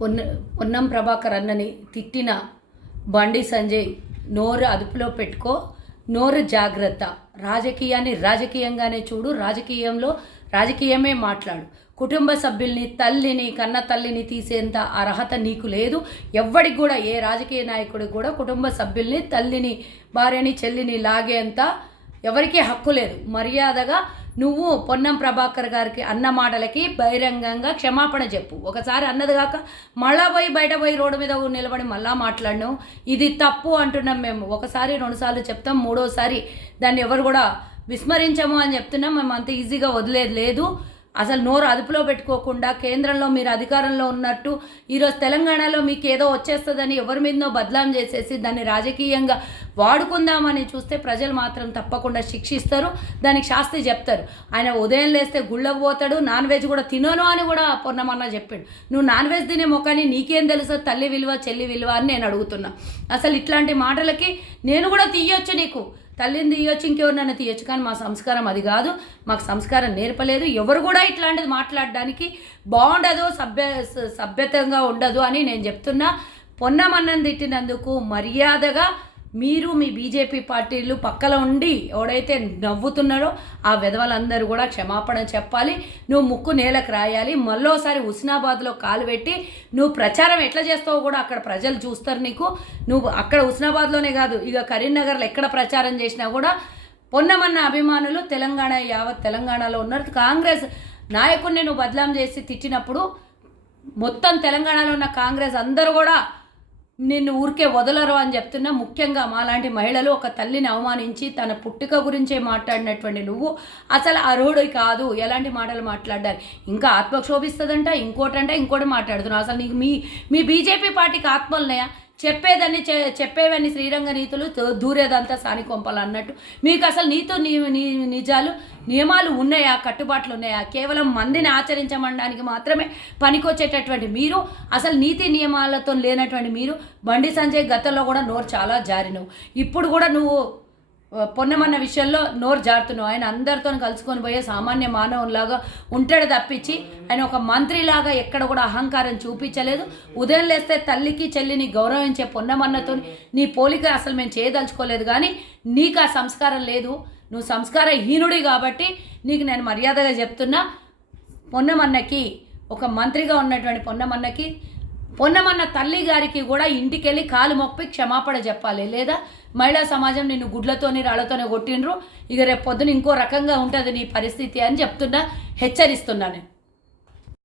పొన్నం ప్రభాకర్ అన్నని తిట్టిన బండి సంజయ్ నోరు అదుపులో పెట్టుకో నోరు జాగ్రత్త. రాజకీయాన్ని రాజకీయంగానే చూడు రాజకీయంలో రాజకీయమే మాట్లాడు. కుటుంబ సభ్యుల్ని తల్లిని కన్న తల్లిని తీసేంత అర్హత నీకు లేదు. ఎవ్వడికి కూడా ఏ రాజకీయ నాయకుడికి కూడా కుటుంబ సభ్యుల్ని తల్లిని భార్యని చెల్లిని లాగేంత ఎవరికీ హక్కు లేదు. మర్యాదగా నువ్వు పొన్నం ప్రభాకర్ గారికి అన్న మాటలకి బహిరంగంగా క్షమాపణ చెప్పు. ఒకసారి అన్నది కాక మళ్ళా పోయి బయట పోయి రోడ్డు మీద నిలబడి మళ్ళా మాట్లాడినావు. ఇది తప్పు అంటున్నాం మేము. ఒకసారి రెండుసార్లు చెప్తాం మూడోసారి దాన్ని ఎవరు కూడా విస్మరించము అని చెప్తున్నాం. మేము అంత ఈజీగా వదిలేదు. లేదు అసలు నోరు అదుపులో పెట్టుకోకుండా కేంద్రంలో మీరు అధికారంలో ఉన్నట్టు ఈరోజు తెలంగాణలో మీకు ఏదో వచ్చేస్తుందని ఎవరి మీదనో బదలాం చేసేసి దాన్ని రాజకీయంగా వాడుకుందామని చూస్తే ప్రజలు మాత్రం తప్పకుండా శిక్షిస్తారు. దానికి శాస్త్రి చెప్తారు. ఆయన ఉదయం లేస్తే గుళ్ళకు పోతాడు నాన్ వెజ్ కూడా తినను అని కూడా పొన్నమన్న చెప్పాడు. నువ్వు నాన్ వెజ్ తినే మొక్కని నీకేం తెలుసు? తల్లి విలువ చెల్లి విలువ అని నేను అడుగుతున్నా. అసలు ఇట్లాంటి మాటలకి నేను కూడా తీయొచ్చు నీకు. తల్లిని తీయొచ్చు ఇంకెవరినైనా తీయొచ్చు కానీ మా సంస్కారం అది కాదు. మాకు సంస్కారం నేర్పలేదు. ఎవరు కూడా ఇట్లాంటిది మాట్లాడడానికి బాగుండదు సభ్య సభ్యతంగా ఉండదు అని నేను చెప్తున్నా. పొన్నమన్నం తిట్టినందుకు మర్యాదగా మీరు మీ బీజేపీ పార్టీలు పక్కన ఉండి ఎవడైతే నవ్వుతున్నారో ఆ విధవలందరూ కూడా క్షమాపణ చెప్పాలి. నువ్వు ముక్కు నేలకు రాయాలి. మళ్ళోసారి హుస్నాబాద్లో కాలు పెట్టి నువ్వు ప్రచారం ఎట్లా చేస్తావో కూడా అక్కడ ప్రజలు చూస్తారు నీకు. నువ్వు అక్కడ హుస్నాబాద్లోనే కాదు ఇక కరీంనగర్లో ఎక్కడ ప్రచారం చేసినా కూడా పొన్నమన్న అభిమానులు తెలంగాణ యావత్ తెలంగాణలో ఉన్నారు. కాంగ్రెస్ నాయకుడిని నువ్వు బదలాం చేసి తిట్టినప్పుడు మొత్తం తెలంగాణలో ఉన్న కాంగ్రెస్ అందరూ కూడా నిన్ను ఊరికే వదలరు అని చెప్తున్నా ముఖ్యంగా మాలాంటి మహిళలు ఒక తల్లిని అవమానించి తన పుట్టుక గురించే మాట్లాడినటువంటి నువ్వు అసలు అర్హుడు కాదు. ఎలాంటి మాటలు మాట్లాడాలి? ఇంకా ఆత్మక్షోభిస్తుందంట ఇంకోటంట ఇంకోటి మాట్లాడుతున్నావు. అసలు నీకు మీ మీ బీజేపీ పార్టీకి ఆత్మలున్నాయా చెప్పేదాన్ని చె చెప్పేవన్నీ శ్రీరంగ నీతులు దూరేదంతా సానికొంపలు అన్నట్టు. మీకు అసలు నీతో నీ నీ నిజాలు నియమాలు ఉన్నాయా కట్టుబాట్లు ఉన్నాయా? కేవలం మందిని ఆచరించమనడానికి మాత్రమే పనికొచ్చేటటువంటి మీరు అసలు నీతి నియమాలతో లేనటువంటి మీరు బండి సంజయ్ గతంలో కూడా నోరు చాలా జారినవు. ఇప్పుడు కూడా నువ్వు పొన్నమన్న విషయంలో నోరు జారుతున్నావు. ఆయన అందరితో కలుసుకొని పోయే సామాన్య మానవునిలాగా ఉంటాడు తప్పించి ఆయన ఒక మంత్రిలాగా ఎక్కడ కూడా అహంకారం చూపించలేదు. ఉదయం లేస్తే తల్లికి చెల్లిని గౌరవించే పొన్నమన్నతో నీ పోలిక అసలు మేము చేయదలుచుకోలేదు కానీ నీకు ఆ సంస్కారం లేదు. నువ్వు సంస్కార హీనుడి కాబట్టి నీకు నేను మర్యాదగా చెప్తున్నా పొన్నమన్నకి ఒక మంత్రిగా ఉన్నటువంటి పొన్నమన్నకి పొన్నమన్న తల్లి గారికి కూడా ఇంటికెళ్ళి కాలు మొప్పి క్షమాపణ చెప్పాలి. లేదా మహిళా సమాజం నిన్ను గుడ్లతోని రాళ్ళతోనే కొట్టిండ్రు. ఇక రేపు పొద్దున ఇంకో రకంగా ఉంటుంది నీ పరిస్థితి అని చెప్తున్నా హెచ్చరిస్తున్నా నేను.